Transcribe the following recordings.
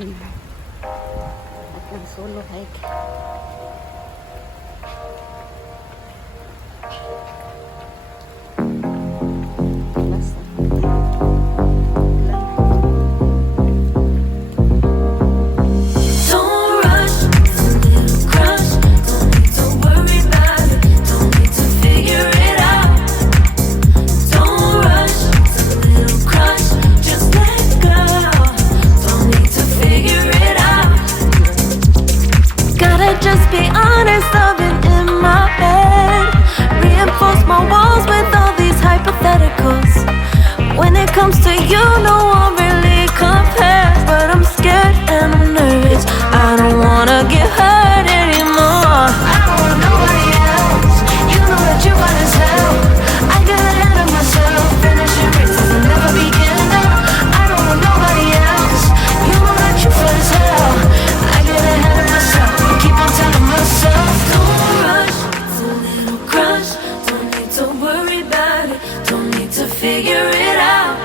naman at ng solo hike. Basta just be honest, I've been in my head. Reinforce my walls with all these hypotheticals. When it comes to you, no one really compares. But I'm scared and I'm nervous. I don't wanna get hurt anymore. I don't want nobody else. You know that you're fine as hell. I get ahead of myself. Finishing races and never begin them. I don't want nobody else. You know that you're fine as hell. I get ahead of myself. Keep on telling myself, don't rush. It's a little crush. Don't need to worry about it. Don't need to figure it out.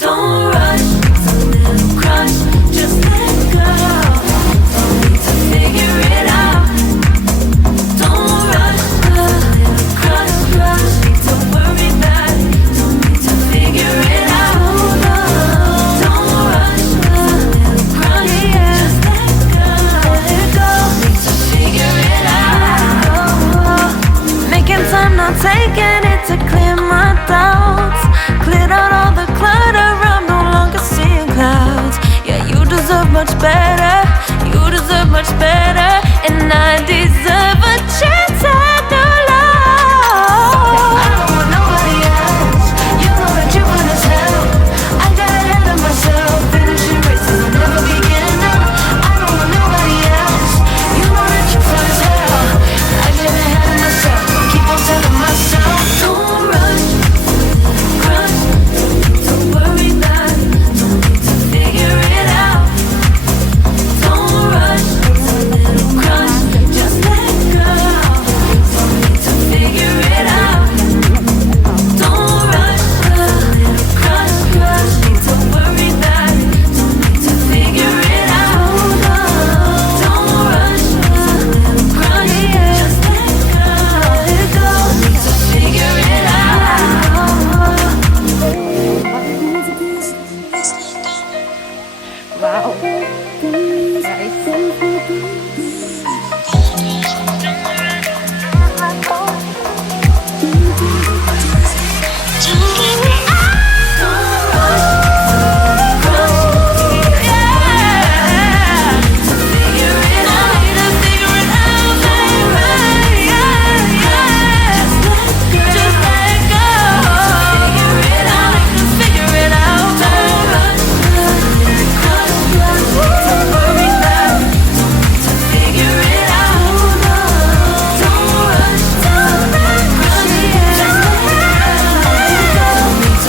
Don't rush. It's a little crush. Just let go. Don't need to figure it out. Don't rush. A little crush. Don't need to worry about it. Don't need to figure it out. Don't rush. A little crush. Just let go. Making time, not taking it to clear my doubts. Cleared out all the clutter, I'm no longer seeing clouds. Yeah, you deserve much better. You deserve much better. And I deserve a chance at new love. I don't want nobody else. You know that you're fine as hell. I got ahead of myself. Finishing races I'll never begin them. I don't want nobody else. You know that you're fine as hell. I get ahead of myself. Keep on telling myself, don't rush. Crush. Don't worry about it. Don't need to figure it out. Don't rush. It's a little crush. Just let go. Don't need to figure it out. Don't rush. A little crush. Need to worry about it. Don't need to figure it out. Don't rush. A little crush. Just let go. Need to figure it out. Wow, guys.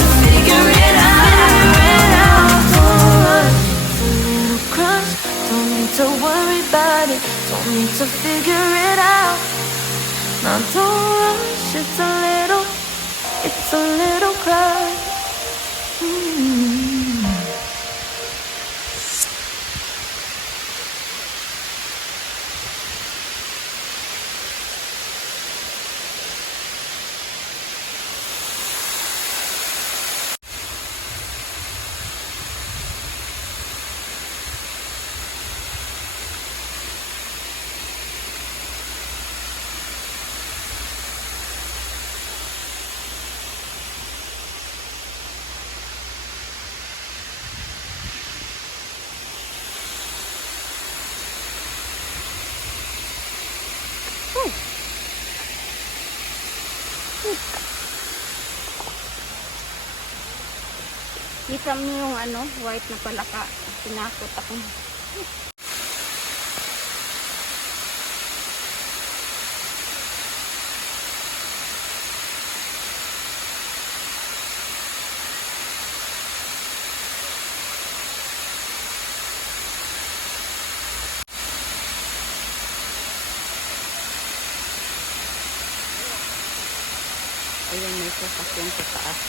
To worry about it, don't need to figure it out. Now don't rush, it's a little crush. Kita mo yung white na palaka. Tinakot ako. Ayan, may sasakyan sa taas.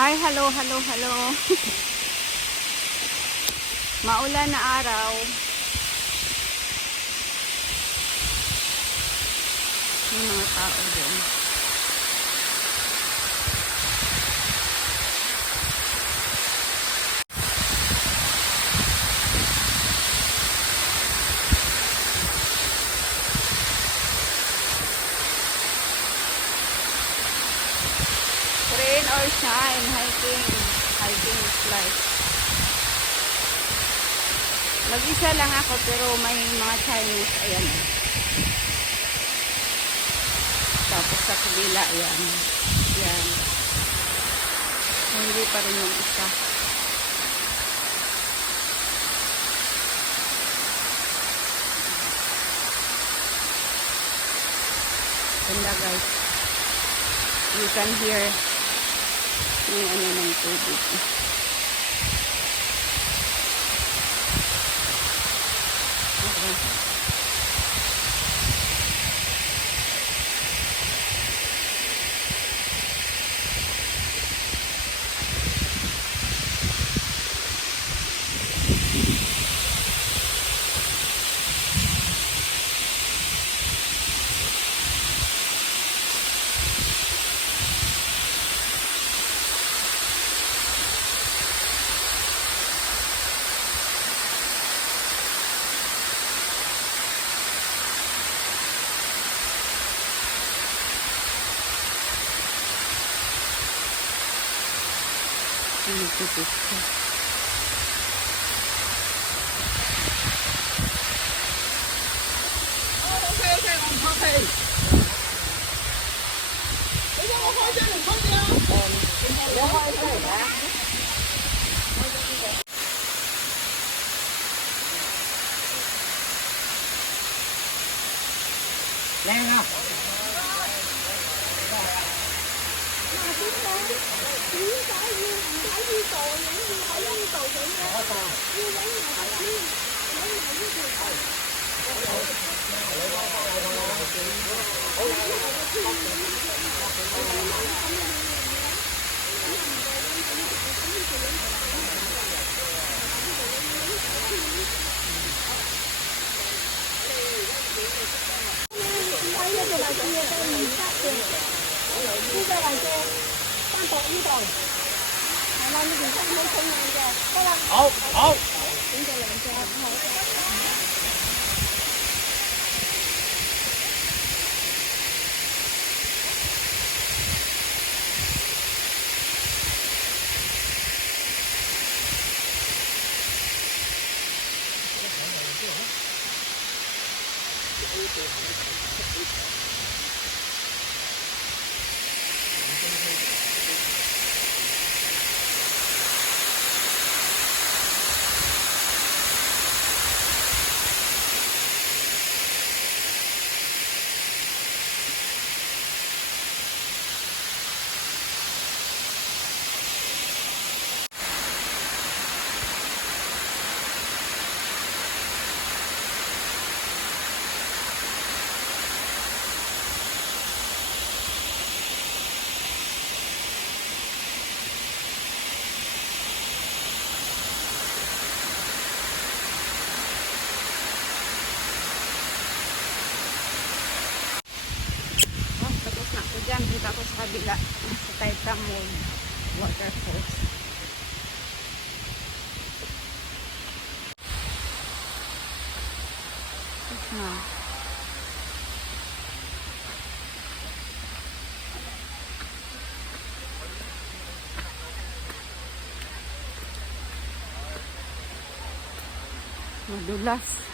Hi, hello. Maulan na araw. May mga tao doon. Rain or shine, hiking is life. Mag-isa lang ako pero may mga Chinese, ayan. Tapos sa kabila, ayan. Ayan. Hindi pa rin yung isa. Ganda guys. You can hear yung ano ng tubig. Okay. Lên không? Hậu, hậu. Diyan, kita ko sa kabila sa Taitamon Waterfalls. na. Madulas.